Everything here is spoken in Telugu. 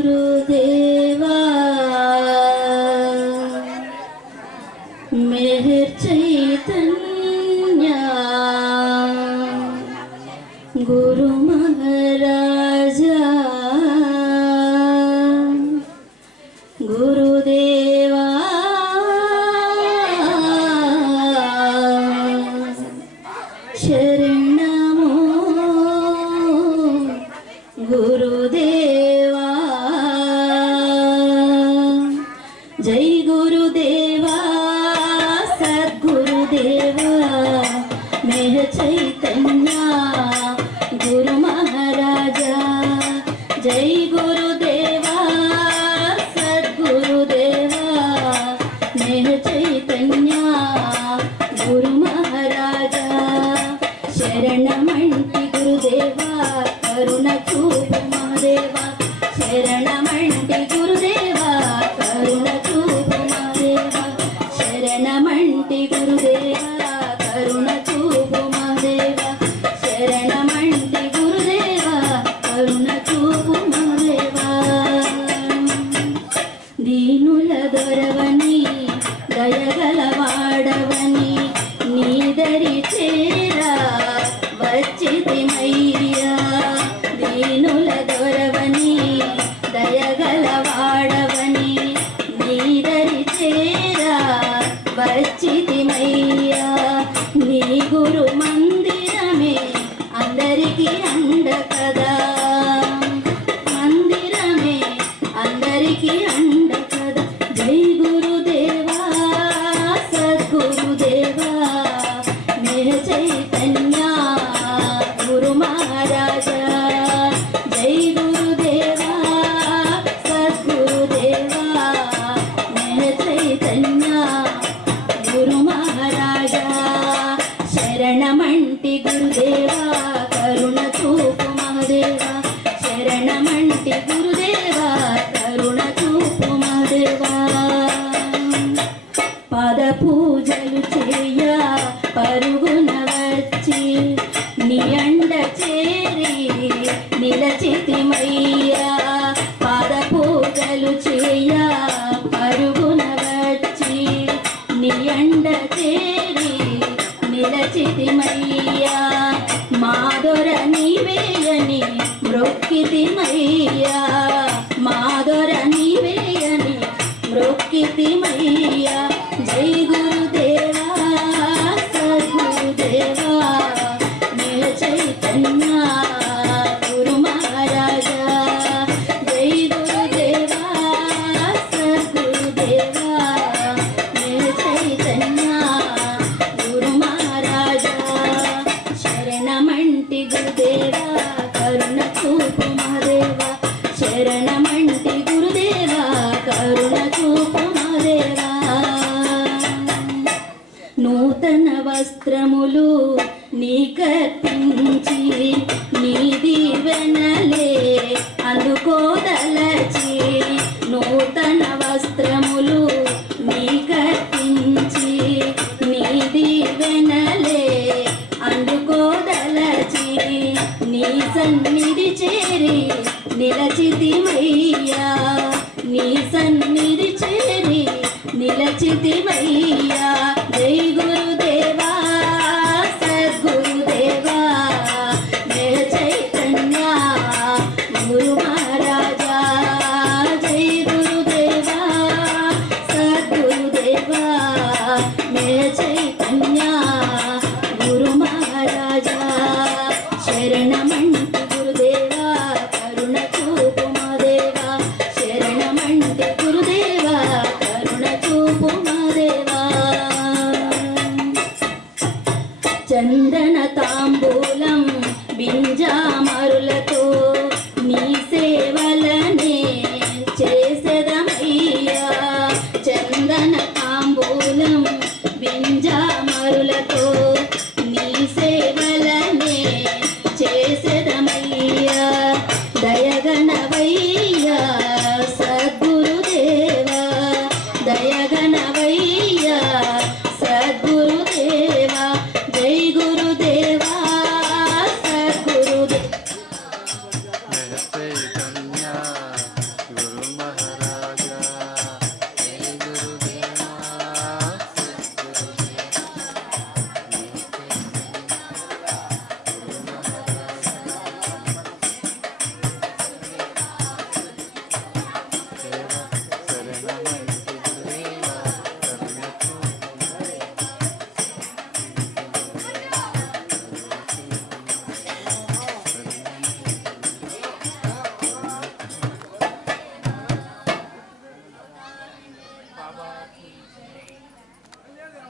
सद्गुरुदेवा मेहर चैतन्य गुरु महाराजा गुरुदेवा शरणमो गुरुदेवा जय गुरुदेवा सद्गुरुदेवा मेहर चैतन्य गुरु महाराजा जय गुरुदेवा सद्गुरुदेवा मेहर चैतन्य गुरु महाराजा शरणमंटि गुरुदेवा करुण चूपु महादेवा शरणमंटि गुरुदेवा करुण चूपु महादेवा शरणमंटि गुरुदेवा करुण चूपु महादेवा शरणमंटि गुरुदेवा करुण चूपु महादेवा दीनुल दొరవని దయగలవాడవని నీదరి చేరా వచ్చితిమయ్యా దీనుల దొరవని దయగలవాడవని నీదరి చేరా వచ్చితిమయ్యా నీ గురు మందిరమే అందరికీ అండ కదా మందిరమే అందరికీ అండ కదా జై గురుదేవా సద్గురుదేవా मेहर चैतन्य गुरु महाराजा जय गुरुदेवा सद्गुरुदेवा मेहर चैतन्य गुरु महाराजा शरणमंटि गुरुदेवा करुण चूपु महादेवा शरणमंटि गुरुदेवा करुण चूपु महादेवा पाद पूजలు చేయ పరుగున వచ్చి నీ అండ చేరి నిలచితిమయ్యా పాద పూజలు చేయ పరుగున వచ్చి నీ అండ చేరి నిలచితిమయ్యా మాదొర నీవేయని మ్రొక్కితిమయ్యా మాదొర నీవేయని మ్రొక్కితిమయ్యా జై గురుదేవా सद्गुरुदेवा मेहर चैतन्य गुरु महाराजा जय गुरुदेवा सद्गुरुदेवा मेहर चैतन्य गुरु महाराजा शरणमंटि गुरुदेवा करुण चूपु महादेवा शरणमंटि गुरुदेवा करुण चूपु महादेवा నూతన వస్త్రములు నీకర్పించి నీ దీవెనలే అందుకోదలచి నూతన వస్త్రములు నీకర్పించి నీ దీవెనలే అందుకోదలచి నీ సన్నిధి చేరి నిలచితిమయ్యా నీ సన్నిధి చేరి నిలచితిమయ్యా జై గురుదేవా సద్గురుదేవా मेहर चैतन्य गुरु महाराजा जय गुरुदेवा सद्गुरुदेवा मेहर चैतन्य गुरु महाराजा शरणमंटि गुरुदेवा करुण चूपु महादेवा शरणमंटि गुरुदेवा करुण चूपु महादेवा चंदन तांबूलं बिंजामरुलतो